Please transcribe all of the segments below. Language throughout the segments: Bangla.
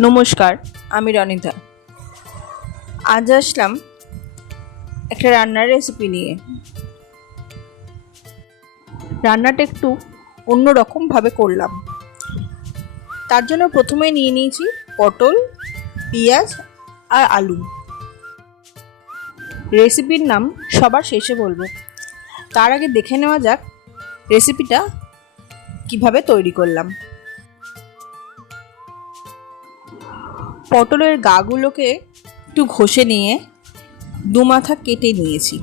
নমস্কার, আমি রনিতা। আজ আসলাম একটা রান্নার রেসিপি নিয়ে। রান্নাটা একটু অন্যরকমভাবে করলাম। তার জন্য প্রথমে নিয়ে নিয়েছি পটল, পেঁয়াজ আর আলু। রেসিপির নাম সবার শেষে বলবো, তার আগে দেখে নেওয়া যাক রেসিপিটা কিভাবে তৈরি করলাম। পটলের গাগুলোকে একটু ঘষে নিয়ে দুমাথা কেটে নিয়েছি।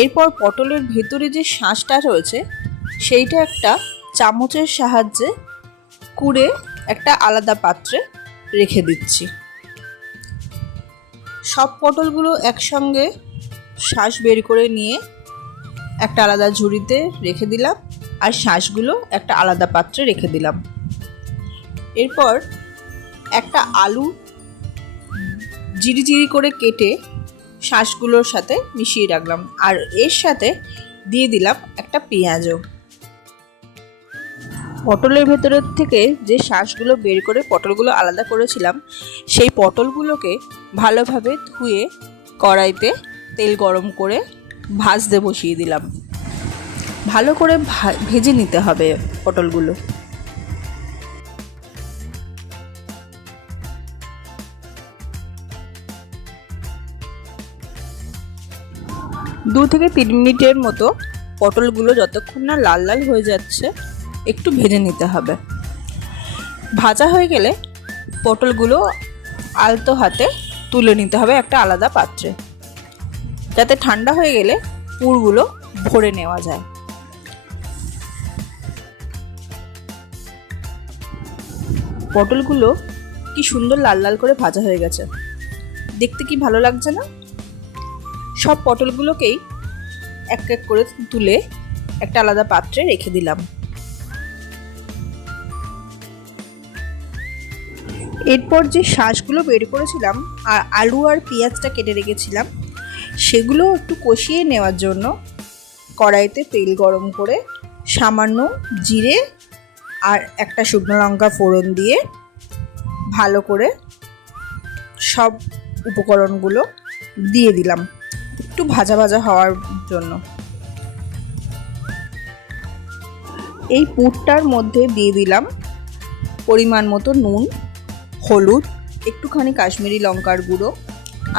এরপর পটলের ভেতরে যে শাঁসটা রয়েছে সেইটা একটা চামচের সাহায্যে কুড়ে একটা আলাদা পাত্রে রেখে দিচ্ছি। সব পটলগুলো একসঙ্গে শাঁস বের করে নিয়ে একটা আলাদা ঝুড়িতে রেখে দিলাম, আর শাঁসগুলো একটা আলাদা পাত্রে রেখে দিলাম। এরপর একটা আলু জিরি করে কেটে শাঁসগুলোর সাথে মিশিয়ে রাখলাম, আর এর সাথে দিয়ে দিলাম একটা পেঁয়াজও। পটলের ভেতরের থেকে যে শাঁসগুলো বের করে পটলগুলো আলাদা করেছিলাম, সেই পটলগুলোকে ভালোভাবে ধুয়ে কড়াইতে তেল গরম করে ভাজতে বসিয়ে দিলাম। ভালো করে ভেজে নিতে হবে পটলগুলো। 2 থেকে 3 মিনিটের মতো পটলগুলো যতক্ষণ না লাল লাল হয়ে যাচ্ছে একটু ভেজে নিতে হবে। ভাজা হয়ে গেলে পটলগুলো আলতো হাতে তুলে নিতে হবে একটা আলাদা পাত্রে, যাতে ঠান্ডা হয়ে গেলে পুরগুলো ভরে নেওয়া যায়। পটলগুলো কি সুন্দর লাল লাল করে ভাজা হয়ে গেছে, দেখতে কি ভালো লাগছে না? সব পটলগুলোকেই এক এক করে তুলে একটা আলাদা পাত্রে রেখে দিলাম। এরপর যে শাঁসগুলো বের করেছিলাম আর আলু আর পেঁয়াজটা কেটে রেখেছিলাম, সেগুলো একটু কষিয়ে নেওয়ার জন্য কড়াইতে তেল গরম করে সামান্য জিরে আর একটা শুকনো লঙ্কা ফোড়ন দিয়ে ভালো করে সব উপকরণগুলো দিয়ে দিলাম একটু ভাজা ভাজা হওয়ার জন্য। এই পুরটার মধ্যে দিয়ে দিলাম পরিমাণ মতো নুন, হলুদ, একটুখানি কাশ্মীরি লঙ্কার গুঁড়ো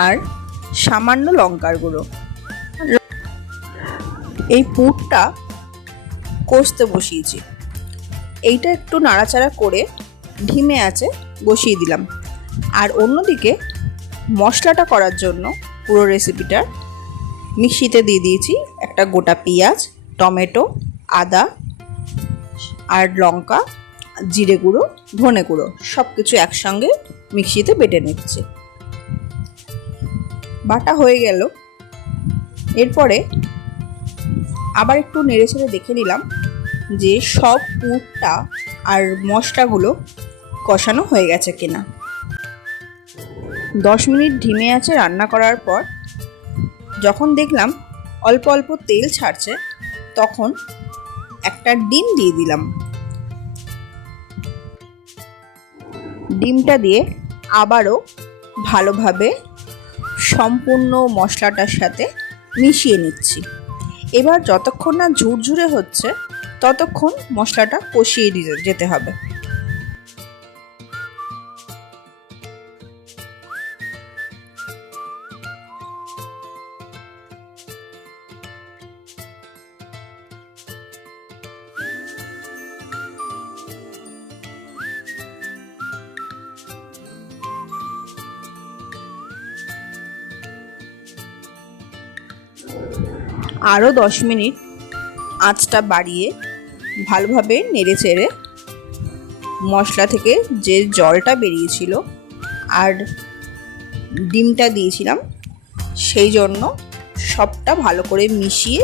আর সামান্য লঙ্কার গুঁড়ো। এই পুরটা কষতে বসিয়েছি। এইটা একটু নাড়াচাড়া করে ধিমে আঁচে বসিয়ে দিলাম। আর অন্যদিকে মশলাটা করার জন্য পুরো রেসিপিটার মিক্সিতে দিয়ে দিয়েছি একটা গোটা পেঁয়াজ, টমেটো, আদা আর লঙ্কা, জিরে গুঁড়ো, ধনে গুঁড়ো সব কিছু একসঙ্গে মিক্সিতে বেটে নিচ্ছি। বাটা হয়ে গেল। এরপরে আবার একটু নেড়েচেড়ে দেখে নিলাম যে সব পুরটা আর মশলাগুলো কষানো হয়ে গেছে কিনা। 10 মিনিট ধিমে আঁচে রান্না করার পর যখন দেখলাম অল্প অল্প তেল ছাড়ছে, তখন একটা ডিম দিয়ে দিলাম। ডিমটা দিয়ে আবারও ভালোভাবে সম্পূর্ণ মশলাটার সাথে মিশিয়ে নিচ্ছি। এবার যতক্ষণ না ঝুরঝুরে হচ্ছে ততক্ষণ মশলাটা কষিয়ে যেতে হবে। আরও 10 মিনিট আঁচটা বাড়িয়ে ভালোভাবে নেড়ে চেড়ে মশলা থেকে যে জলটা বেরিয়েছিল আর ডিমটা দিয়েছিলাম, সেই জন্য সবটা ভালো করে মিশিয়ে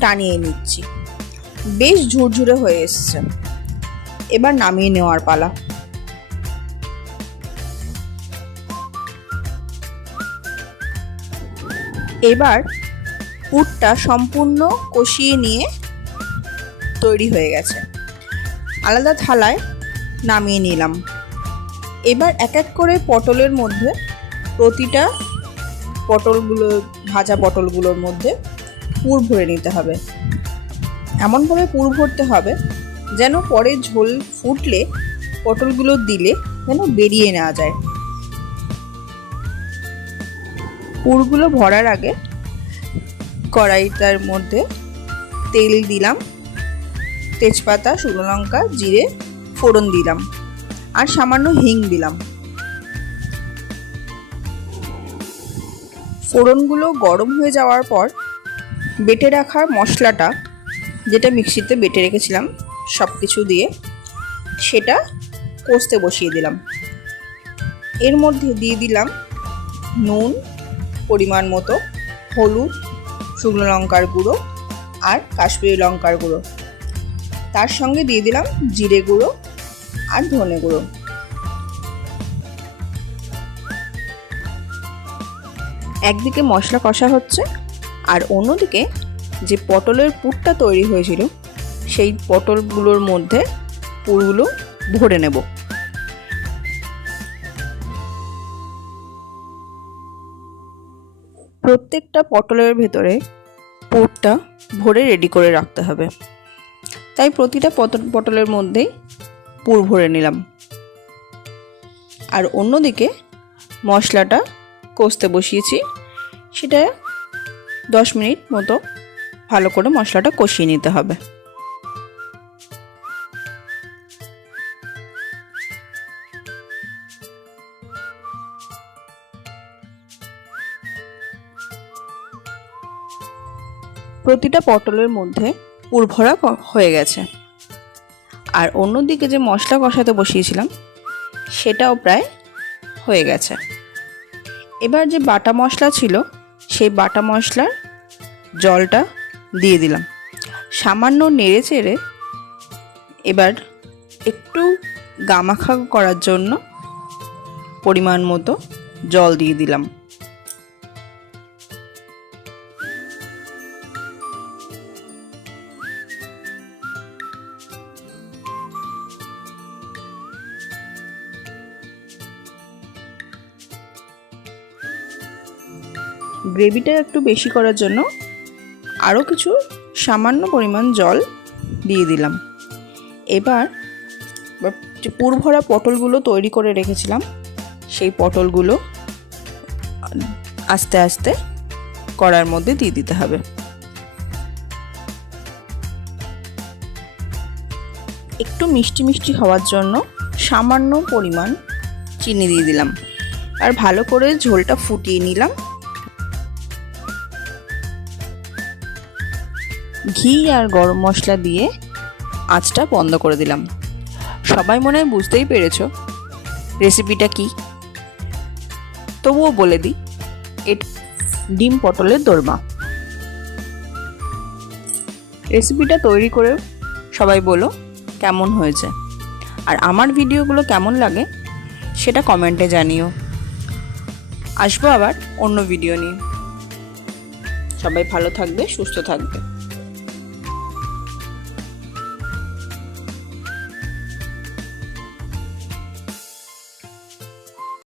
টানিয়ে নিচ্ছি। বেশ ঝুরঝুরে হয়ে এসছে। এবার নামিয়ে নেওয়ার পালা। এবার পুরটা সম্পূর্ণ কষিয়ে নিয়ে তৈরি হয়ে গেছে। আলাদা থালায় নামিয়ে নিলাম। এবার এক এক করে পটলের মধ্যে প্রতিটা ভাজা পটলগুলোর মধ্যে পুর ভরে নিতে হবে। এমনভাবে পুর ভরতে হবে যেন পরে ঝোল ফুটলে পটলগুলো দিলে যেন বেরিয়ে না যায়। পুরগুলো ভরার আগে কড়াইটার মধ্যে তেল দিলাম, তেজপাতা, শুকনো লঙ্কা, জিরে ফোড়ন দিলাম আর সামান্য হিং দিলাম। ফোড়নগুলো গরম হয়ে যাওয়ার পর বেটে রাখা মশলাটা, যেটা মিক্সিতে বেটে রেখেছিলাম সব কিছু দিয়ে, সেটা কষতে বসিয়ে দিলাম। এর মধ্যে দিয়ে দিলাম নুন পরিমাণ মতো, হলুদ, শুকনো লঙ্কার গুঁড়ো আর কাশ্মীরি লঙ্কার গুঁড়ো। তার সঙ্গে দিয়ে দিলাম জিরে গুঁড়ো আর ধনে গুঁড়ো। একদিকে মশলা কষা হচ্ছে আর অন্যদিকে যে পটলের পুরটা তৈরি হয়েছিল সেই পটলগুলোর মধ্যে পুরগুলো ভরে নেব। প্রত্যেকটা পটলের ভেতরে পুরটা ভরে রেডি করে রাখতে হবে, তাই প্রতিটা পটলের মধ্যেই পুর ভরে নিলাম। আর অন্যদিকে মশলাটা কষতে বসিয়েছি, সেটা 10 মিনিট মতো ভালো করে মশলাটা কষিয়ে নিতে হবে। প্রতিটা পটলের মধ্যে পুর ভরা হয়ে গেছে। আর অন্যদিকে যে মশলা কষাতে বসিয়েছিলাম সেটাও প্রায় হয়ে গেছে। এবার যে বাটা মশলা ছিল সেই বাটা মশলার জলটা দিয়ে দিলাম। সামান্য নেড়ে চেড়ে এবার একটু গামাখা করার জন্য পরিমাণ মতো জল দিয়ে দিলাম। গ্রেভিটা একটু বেশি করার জন্য আরও কিছু সামান্য পরিমাণ জল দিয়ে দিলাম। এবার যে পুর ভরা পটলগুলো তৈরি করে রেখেছিলাম সেই পটলগুলো আস্তে আস্তে কড়ার মধ্যে দিয়ে দিতে হবে। একটু মিষ্টি মিষ্টি হওয়ার জন্য সামান্য পরিমাণ চিনি দিয়ে দিলাম আর ভালো করে ঝোলটা ফুটিয়ে নিলাম। ঘি আর গরম মশলা দিয়ে আঁচটা বন্ধ করে দিলাম। সবাই মনে হয় বুঝতেই পেরেছো রেসিপিটা কি, তবুও বলে দিই, এটা ডিম পটলের দোরমা। রেসিপিটা তৈরি করে সবাই বলো কেমন হয়েছে, আর আমার ভিডিওগুলো কেমন লাগে সেটা কমেন্টে জানিও। আসবো আবার অন্য ভিডিও নিয়ে। সবাই ভালো থাকবে, সুস্থ থাকবে।